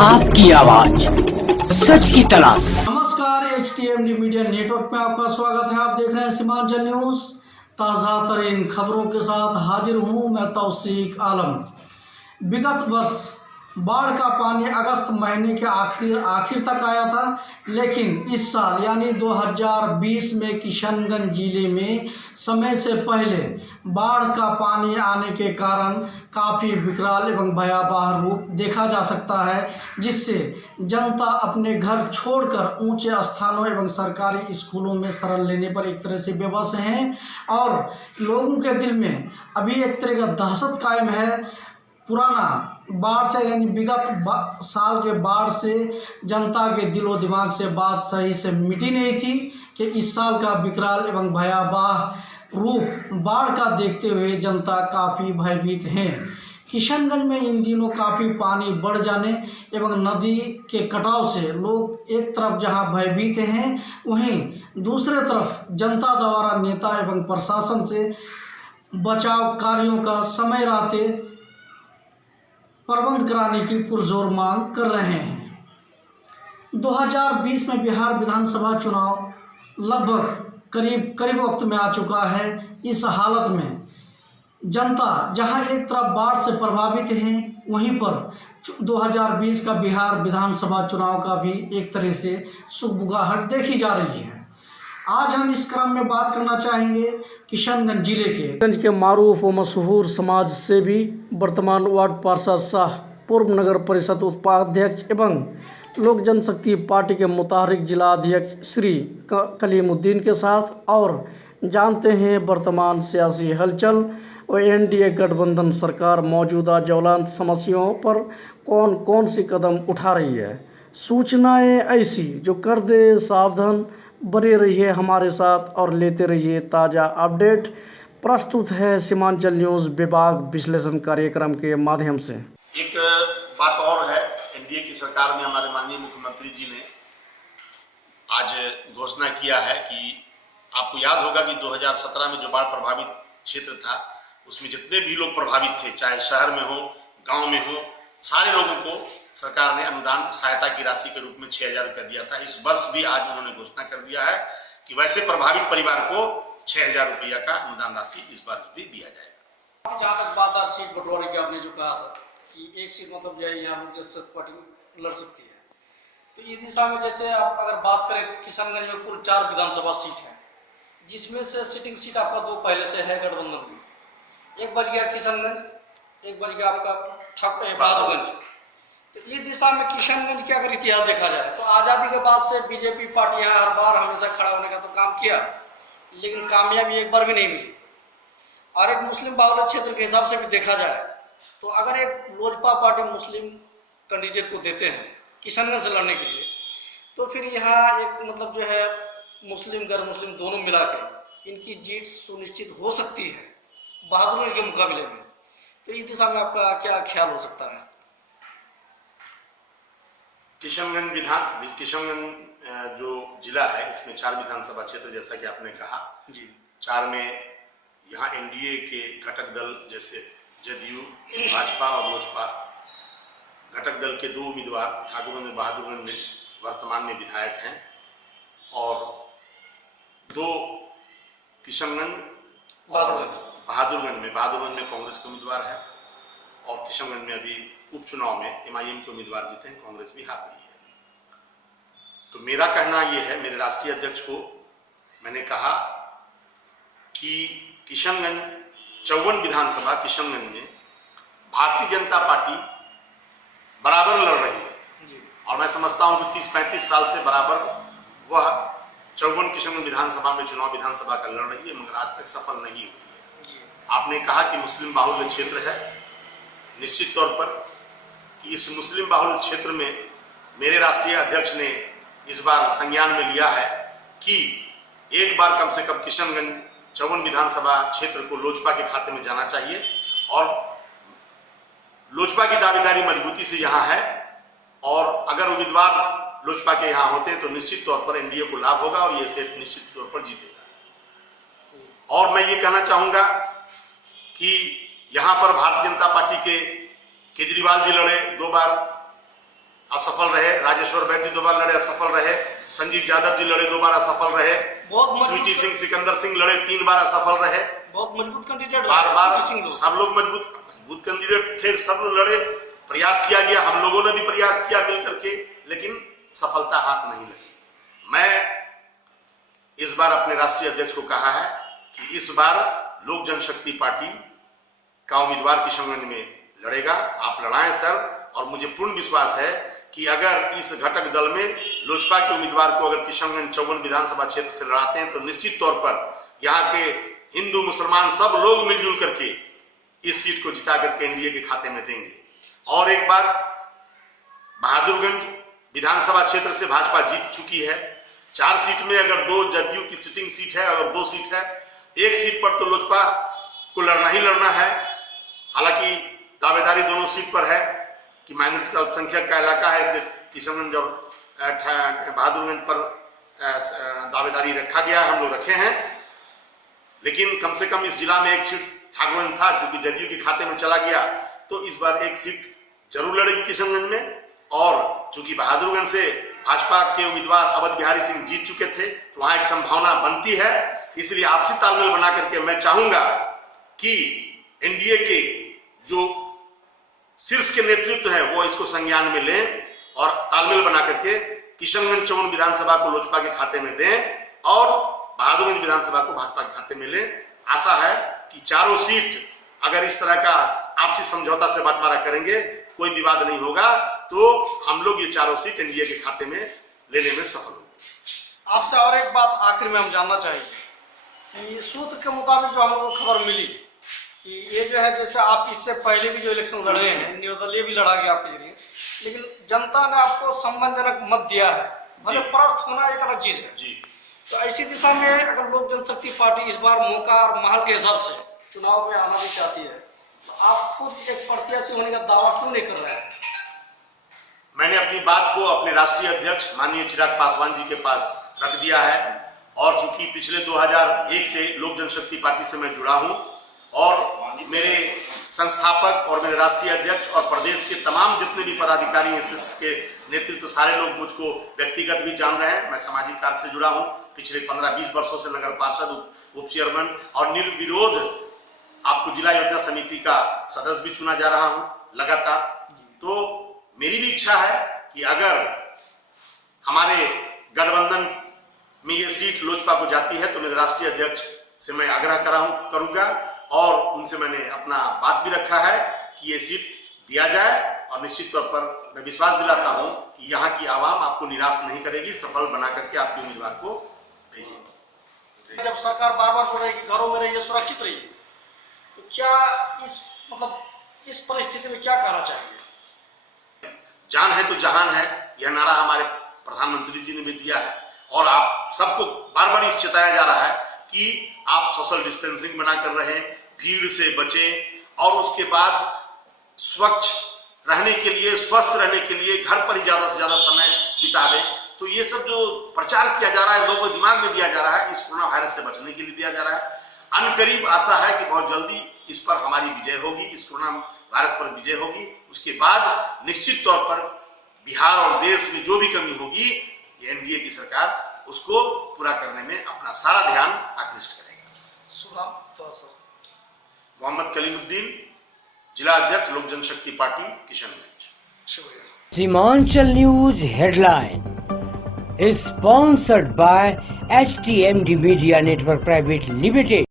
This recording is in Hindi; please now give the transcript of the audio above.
आपकी आवाज, सच की तलाश। नमस्कार, HTMD मीडिया नेटवर्क में आपका स्वागत है। आप देख रहे हैं सीमांचल न्यूज। ताज़ा तरीन खबरों के साथ हाजिर हूं मैं तौसीक आलम। विगत वर्ष बाढ़ का पानी अगस्त महीने के आखिर तक आया था, लेकिन इस साल यानी 2020 में किशनगंज जिले में समय से पहले बाढ़ का पानी आने के कारण काफ़ी विकराल एवं भयावह रूप देखा जा सकता है, जिससे जनता अपने घर छोड़कर ऊंचे स्थानों एवं सरकारी स्कूलों में शरण लेने पर एक तरह से बेबस हैं और लोगों के दिल में अभी एक तरह का दहशत कायम है। पुराना बाढ़ से यानी विगत साल के बाढ़ से जनता के दिलो दिमाग से बात सही से मिटी नहीं थी कि इस साल का विकराल एवं भयावह रूप बाढ़ का देखते हुए जनता काफ़ी भयभीत है। किशनगंज में इन दिनों काफ़ी पानी बढ़ जाने एवं नदी के कटाव से लोग एक तरफ जहां भयभीत हैं, वहीं दूसरे तरफ जनता द्वारा नेता एवं प्रशासन से बचाव कार्यों का समय रहते प्रबंध कराने की पुरजोर मांग कर रहे हैं। 2020 में बिहार विधानसभा चुनाव लगभग करीब वक्त में आ चुका है। इस हालत में जनता जहां एक तरफ बाढ़ से प्रभावित है, वहीं पर 2020 का बिहार विधानसभा चुनाव का भी एक तरह से सुगबुगाहट देखी जा रही है। आज हम इस क्रम में बात करना चाहेंगे किशनगंज जिले के मारूफ व मशहूर समाज सेवी, वर्तमान वार्ड पार्षद शाह, पूर्व नगर परिषद उपाध्यक्ष एवं लोक जनशक्ति पार्टी के मुताहरिक जिला अध्यक्ष श्री कलीमुद्दीन के साथ, और जानते हैं वर्तमान सियासी हलचल और NDA गठबंधन सरकार मौजूदा ज्वलंत समस्याओं पर कौन कौन सी कदम उठा रही है। सूचनाएं ऐसी जो कर दे सावधान। बने रहिए हमारे साथ और लेते रहिए ताज़ा अपडेट। प्रस्तुत है सीमांचल न्यूज़ विभाग विश्लेषण कार्यक्रम के माध्यम से। एक बात और है, NDA की सरकार में हमारे माननीय मुख्यमंत्री जी ने आज घोषणा किया है कि आपको याद होगा कि 2017 में जो बाढ़ प्रभावित क्षेत्र था, उसमें जितने भी लोग प्रभावित थे, चाहे शहर में हो, गांव में हो, सारे लोगों को सरकार ने अनुदान सहायता की राशि के रूप में 6,000 रुपया दिया था। इस वर्ष भी आज उन्होंने घोषणा कर दिया है कि वैसे प्रभावित परिवार को 6,000 रुपया का अनुदान राशि इस बार भी दिया जाएगा। जहाँ तक बात है सीट बंटवारे की, आपने जो कहा सर कि एक सीट मतलब जो है यहाँ जनशक्ति पार्टी लड़ सकती है, तो इस दिशा में जैसे आप अगर बात करें, किशनगंज में कुल 4 विधानसभा सीट है, जिसमें से सिटिंग सीट आपका 2 पहले से है गठबंधन में। एक बच गया किशनगंज, एक बच गया आपका बहादुरगंज। तो इस दिशा में किशनगंज के अगर इतिहास देखा जाए तो आज़ादी के बाद से बीजेपी पार्टी यहाँ हर बार हमेशा खड़ा होने का तो काम किया, लेकिन कामयाबी एक बार भी नहीं मिली। और एक मुस्लिम बाहुल्य क्षेत्र के हिसाब से भी देखा जाए तो अगर एक लोजपा पार्टी मुस्लिम कैंडिडेट को देते हैं किशनगंज से लड़ने के लिए, तो फिर यहाँ एक मतलब जो है मुस्लिम गैर मुस्लिम दोनों मिला के इनकी जीत सुनिश्चित हो सकती है बहादुरगंज के मुकाबले में। तो इस दिशा में आपका क्या ख्याल हो सकता है? किशनगंज जो जिला है, इसमें 4 विधानसभा क्षेत्र, जैसा कि आपने कहा जी। 4 में यहाँ NDA के घटक दल जैसे जदयू, भाजपा और लोजपा घटक दल के 2 उम्मीदवार ठाकुरगंज में, बहादुरगंज में वर्तमान में विधायक हैं, और 2 किशनगंज बहादुरगंज में कांग्रेस के उम्मीदवार है, और किशनगंज में अभी उपचुनाव में MIM के उम्मीदवार जीते हैं, कांग्रेस भी हार गई है। तो मेरा कहना यह है, मेरे राष्ट्रीय अध्यक्ष को मैंने कहा कि किशनगंज 54 विधानसभा किशनगंज में भारतीय जनता पार्टी बराबर लड़ रही है, और मैं समझता हूं कि 30-35 साल से बराबर वह 54 किशनगंज विधानसभा में चुनाव विधानसभा का लड़ रही है, मगर आज तक सफल नहीं हुई है। आपने कहा कि मुस्लिम बाहुल्य क्षेत्र है, निश्चित तौर पर कि इस मुस्लिम बाहुल्य क्षेत्र में मेरे राष्ट्रीय अध्यक्ष ने इस बार संज्ञान में लिया है कि एक बार कम से कम किशनगंज 54 विधानसभा क्षेत्र को लोजपा के खाते में जाना चाहिए, और लोजपा की दावेदारी मजबूती से यहाँ है, और अगर उम्मीदवार लोजपा के यहाँ होते हैं तो निश्चित तौर पर NDA को लाभ होगा और ये सीट निश्चित तौर पर जीतेगा। और मैं ये कहना चाहूंगा कि यहाँ पर भारतीय जनता पार्टी के केजरीवाल जी लड़े 2 बार, असफल रहे, राजेश्वर वैद्य 2 बार लड़े असफल रहे, संजीव यादव जी लड़े 2 बार असफल रहे, स्वीटी सिंह सिकंदर सिंह लड़े 3 बार असफल रहे। बहुत मजबूत कैंडिडेट बार सब लोग मजबूत कैंडिडेट थे, सब लोग लड़े, प्रयास किया गया, हम लोगों ने भी प्रयास किया मिल करके, लेकिन सफलता हाथ नहीं लगी। मैं इस बार अपने राष्ट्रीय अध्यक्ष को कहा है कि इस बार लोक जनशक्ति पार्टी का उम्मीदवार किशनगंज में लड़ेगा, आप लड़ाएं सर, और मुझे पूर्ण विश्वास है कि अगर इस घटक दल में लोजपा के उम्मीदवार को अगर किशनगंज 54 विधानसभा क्षेत्र से लड़ाते हैं तो निश्चित तौर पर यहाँ के हिंदू मुसलमान सब लोग मिलजुल करके इस सीट को जिता करके एनडीए के खाते में देंगे। और एक बार बहादुरगंज विधानसभा क्षेत्र से भाजपा जीत चुकी है, 4 सीट में अगर 2 जदयू की सिटिंग सीट है, अगर 2 सीट है, 1 सीट पर तो लोजपा को लड़ना ही लड़ना है। हालांकि दावेदारी दोनों सीट पर है कि माइनॉरिटी अल्पसंख्यक का इलाका है, इसलिए किशनगंज और बहादुरगंज पर दावेदारी रखा गया, हम लोग रखे हैं। लेकिन कम से कम इस जिला में 1 सीट ठाकुरगंज था जो कि जदयू के खाते में चला गया, तो इस बार 1 सीट जरूर लड़ेगी किशनगंज में। और चूंकि बहादुरगंज से भाजपा के उम्मीदवार अवध बिहारी सिंह जीत चुके थे, तो वहां एक संभावना बनती है, इसलिए आपसी तालमेल बना करके मैं चाहूंगा कि एनडीए के जो शीर्ष के नेतृत्व है वो इसको संज्ञान में लें और तालमेल बना करके किशनगंज 54 विधानसभा को लोजपा के खाते में दें और बहादुरगंज विधानसभा को भाजपा के खाते में लें। आशा है कि चारों सीट अगर इस तरह का आपसी समझौता से बंटवारा करेंगे, कोई विवाद नहीं होगा, तो हम लोग ये चारों सीट एनडीए के खाते में लेने में सफल होंगे। आपसे और एक बात आखिर में हम जानना चाहेंगे कि सूत्र के मुताबिक जो हम लोगों को खबर मिली कि ये जो है, जैसे आप इससे पहले भी जो इलेक्शन लड़े हैं, निर्दलीय भी लड़ा गया आपके जरिए, लेकिन जनता ने आपको सम्मानजनक मत दिया है, भले परास्त होना एक अलग चीज है जी। तो ऐसी दिशा में अगर लोक जनशक्ति पार्टी इस बार मौका और महल के हिसाब से चुनाव में आना भी चाहती है, तो आप खुद एक प्रत्याशी होने का दावा क्यों नहीं कर रहे हैं? मैंने अपनी बात को अपने राष्ट्रीय अध्यक्ष माननीय चिराग पासवान जी के पास रख दिया है, और चूंकि पिछले 2001 से लोक जनशक्ति पार्टी से मैं जुड़ा हूं और मेरे संस्थापक और मेरे राष्ट्रीय अध्यक्ष और प्रदेश के तमाम जितने भी पदाधिकारी एसएस के नेतृत्व सारे लोग मुझको व्यक्तिगत भी जान रहे हैं। मैं सामाजिक कार्य से जुड़ा हूं, पिछले 15-20 वर्षों से नगर पार्षद, उप चेयरमैन और निर्विरोध आपको जिला योजना समिति का सदस्य भी चुना जा रहा हूं लगातार। तो मेरी भी इच्छा है कि अगर हमारे गठबंधन में ये सीट लोजपा को जाती है तो मेरे राष्ट्रीय अध्यक्ष से मैं आग्रह करूंगा और उनसे मैंने अपना बात भी रखा है कि ये सीट दिया जाए, और निश्चित तौर पर मैं विश्वास दिलाता हूं कि यहाँ की आवाम आपको निराश नहीं करेगी, सफल बना करके आपके उम्मीदवार को भेजेगी। जब सरकार बार-बार बोल रही है कि घरों में रहिए, सुरक्षित रहिए, तो क्या इस परिस्थिति में क्या कहना चाहिए? जान है तो जहान है, यह नारा हमारे प्रधानमंत्री जी ने भी दिया है, और आप सबको बार-बार इस चिताया जा रहा है कि आप सोशल डिस्टेंसिंग बनाकर रहें, भीड़ से बचें, और उसके बाद स्वच्छ रहने के लिए, स्वस्थ रहने के लिए घर पर ही ज्यादा से ज्यादा समय बितावें। तो ये सब जो प्रचार किया जा रहा है, लोगों के दिमाग में दिया जा रहा है, इस कोरोना वायरस से बचने के लिए दिया जा रहा है। अनकरीब आशा है कि बहुत जल्दी इस पर हमारी विजय होगी, इस कोरोना वायरस पर विजय होगी। उसके बाद निश्चित तौर पर बिहार और देश में जो भी कमी होगी, एनडीए की सरकार उसको पूरा करने में अपना सारा ध्यान आकृष्ट करेगा। शुभ नाम तो सर? मोहम्मद कलीमुद्दीन, जिला अध्यक्ष लोक जनशक्ति पार्टी किशनगंज। शुक्रिया। Seemanchal news headline is sponsored by HTMD Media Network Private Limited.